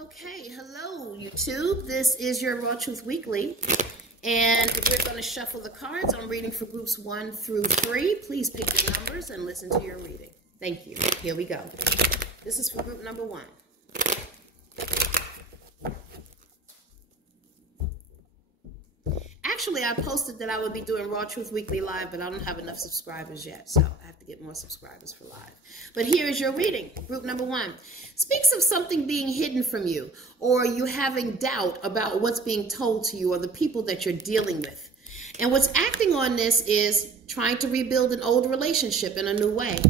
Okay, hello YouTube. This is your Raw Truth Weekly, and we're going to shuffle the cards. I'm reading for groups 1 through 3. Please pick your numbers and listen to your reading. Thank you. Here we go. This is for group number 1. Actually, I posted that I would be doing Raw Truth Weekly live, but I don't have enough subscribers yet, so I have to get more subscribers for live. But here is your reading. Group number 1 speaks of something being hidden from you, or you having doubt about what's being told to you or the people that you're dealing with. And what's acting on this is trying to rebuild an old relationship in a new way.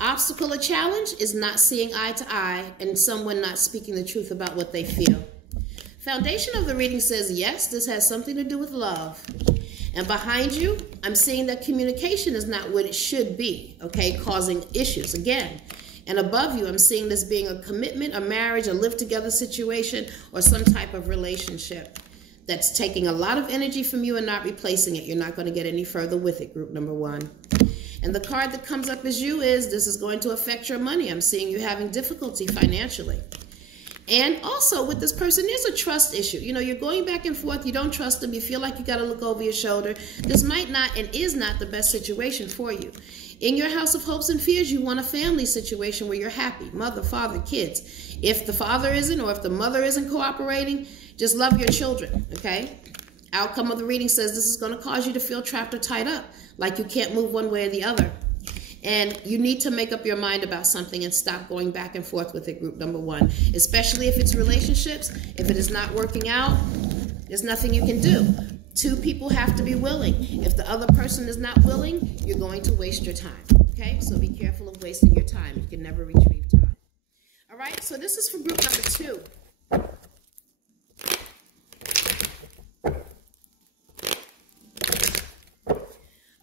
Obstacle or challenge is not seeing eye to eye and someone not speaking the truth about what they feel. Foundation of the reading says, yes, this has something to do with love. And behind you, I'm seeing that communication is not what it should be, okay, causing issues again. And above you, I'm seeing this being a commitment, a marriage, a live-together situation, or some type of relationship that's taking a lot of energy from you and not replacing it. You're not going to get any further with it, group number 1. And the card that comes up as you is, this is going to affect your money. I'm seeing you having difficulty financially. And also with this person, there's a trust issue. You know, you're going back and forth. You don't trust them. You feel like you got to look over your shoulder. This might not and is not the best situation for you. In your house of hopes and fears, you want a family situation where you're happy. Mother, father, kids. If the father isn't or if the mother isn't cooperating, just love your children, okay? Outcome of the reading says this is going to cause you to feel trapped or tied up, like you can't move one way or the other. And you need to make up your mind about something and stop going back and forth with it, group number 1. Especially if it's relationships. If it is not working out, there's nothing you can do. 2 people have to be willing. If the other person is not willing, you're going to waste your time. Okay? So be careful of wasting your time. You can never retrieve time. All right? So this is for group number 2.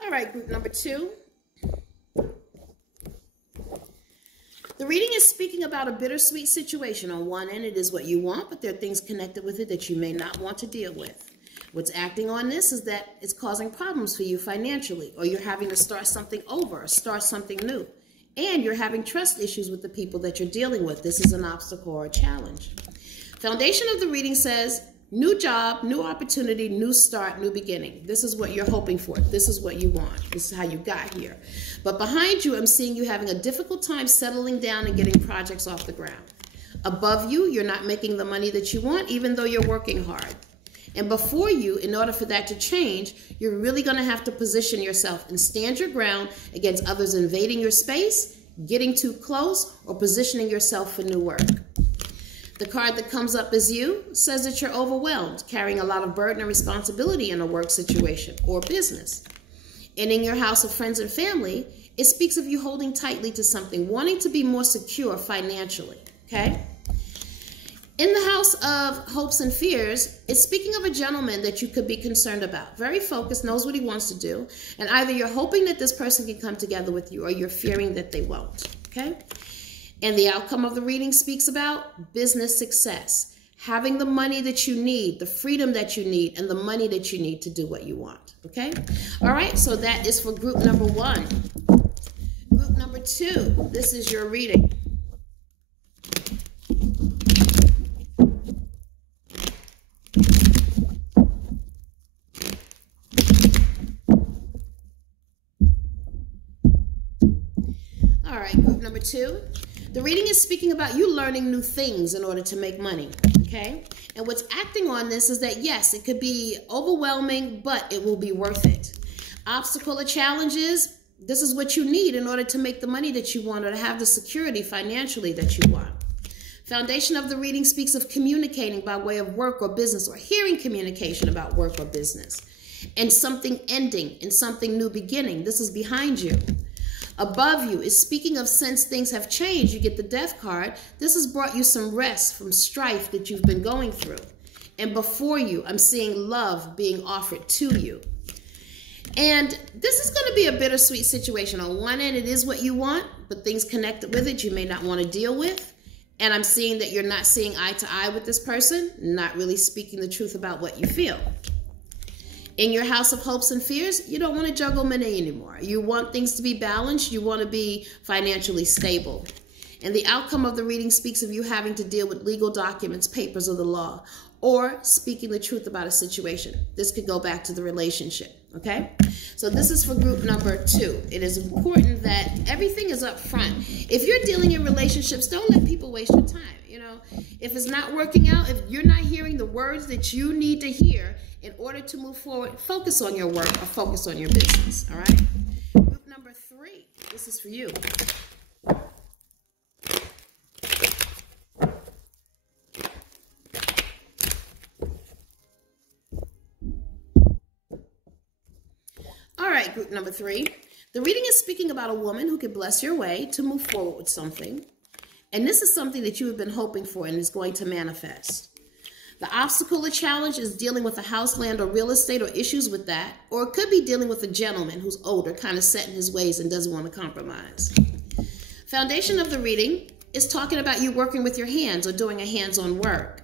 All right, group number 2. The reading is speaking about a bittersweet situation. On one end, it is what you want, but there are things connected with it that you may not want to deal with. What's acting on this is that it's causing problems for you financially, or you're having to start something over or start something new. And you're having trust issues with the people that you're dealing with. This is an obstacle or a challenge. Foundation of the reading says, new job, new opportunity, new start, new beginning. This is what you're hoping for. This is what you want. This is how you got here. But behind you, I'm seeing you having a difficult time settling down and getting projects off the ground. Above you, you're not making the money that you want, even though you're working hard. And before you, in order for that to change, you're really going to have to position yourself and stand your ground against others invading your space, getting too close, or positioning yourself for new work. The card that comes up as you says that you're overwhelmed, carrying a lot of burden and responsibility in a work situation or business. And in your house of friends and family, it speaks of you holding tightly to something, wanting to be more secure financially, okay? In the house of hopes and fears, it's speaking of a gentleman that you could be concerned about. Very focused, knows what he wants to do, and either you're hoping that this person can come together with you or you're fearing that they won't, okay? And the outcome of the reading speaks about business success, having the money that you need, the freedom that you need, and the money that you need to do what you want, okay? All right, so that is for group number 1. Group number 2, this is your reading. All right, group number 2. The reading is speaking about you learning new things in order to make money, okay? And what's acting on this is that, yes, it could be overwhelming, but it will be worth it. Obstacle or challenges, this is what you need in order to make the money that you want or to have the security financially that you want. Foundation of the reading speaks of communicating by way of work or business, or hearing communication about work or business, and something ending and something new beginning. This is behind you. Above you is speaking of since things have changed, you get the Death card. This has brought you some rest from strife that you've been going through. And before you, I'm seeing love being offered to you. And this is going to be a bittersweet situation. On one end, it is what you want, but things connected with it you may not want to deal with. And I'm seeing that you're not seeing eye to eye with this person, not really speaking the truth about what you feel. In your house of hopes and fears, you don't want to juggle money anymore. You want things to be balanced. You want to be financially stable. And the outcome of the reading speaks of you having to deal with legal documents, papers of the law, or speaking the truth about a situation. This could go back to the relationship, okay? So this is for group number 2. It is important that everything is up front. If you're dealing in relationships, don't let people waste your time. You know, if it's not working out, if you're not hearing the words that you need to hear in order to move forward, focus on your work or focus on your business, all right? Group number 3, this is for you. All right, group number 3. The reading is speaking about a woman who could bless your way to move forward with something. And this is something that you have been hoping for and is going to manifest. The obstacle or challenge is dealing with a house, land, or real estate, or issues with that. Or it could be dealing with a gentleman who's older, kind of set in his ways and doesn't want to compromise. Foundation of the reading is talking about you working with your hands or doing a hands-on work.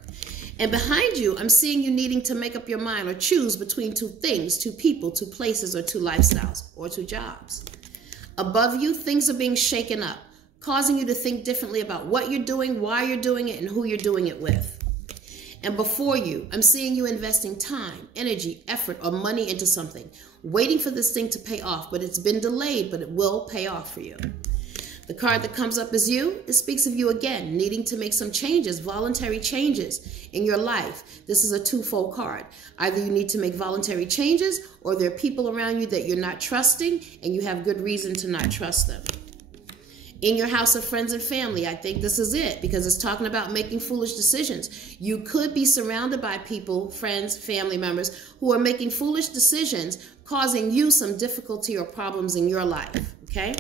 And behind you, I'm seeing you needing to make up your mind or choose between 2 things, 2 people, 2 places, or 2 lifestyles, or 2 jobs. Above you, things are being shaken up, causing you to think differently about what you're doing, why you're doing it, and who you're doing it with. And before you, I'm seeing you investing time, energy, effort, or money into something, waiting for this thing to pay off, but it's been delayed, but it will pay off for you. The card that comes up as you, it speaks of you again, needing to make some changes, voluntary changes in your life. This is a 2-fold card. Either you need to make voluntary changes, or there are people around you that you're not trusting, and you have good reason to not trust them. In your house of friends and family, I think this is it, because it's talking about making foolish decisions. You could be surrounded by people, friends, family members, who are making foolish decisions, causing you some difficulty or problems in your life, okay?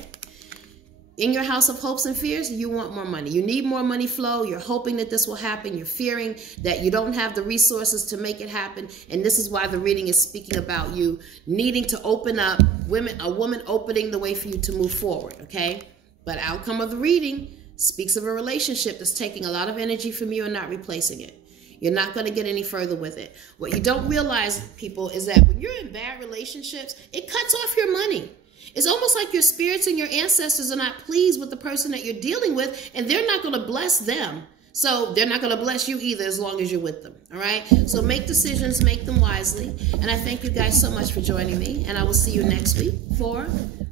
In your house of hopes and fears, you want more money. You need more money flow. You're hoping that this will happen. You're fearing that you don't have the resources to make it happen. And this is why the reading is speaking about you needing to open up, a woman opening the way for you to move forward, okay? But outcome of the reading speaks of a relationship that's taking a lot of energy from you and not replacing it. You're not going to get any further with it. What you don't realize, people, is that when you're in bad relationships, it cuts off your money. It's almost like your spirits and your ancestors are not pleased with the person that you're dealing with, and they're not going to bless them. So they're not going to bless you either as long as you're with them. All right? So make decisions, make them wisely. And I thank you guys so much for joining me. And I will see you next week for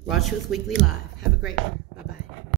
Raw Truth Weekly Live. Have a great one. Bye-bye.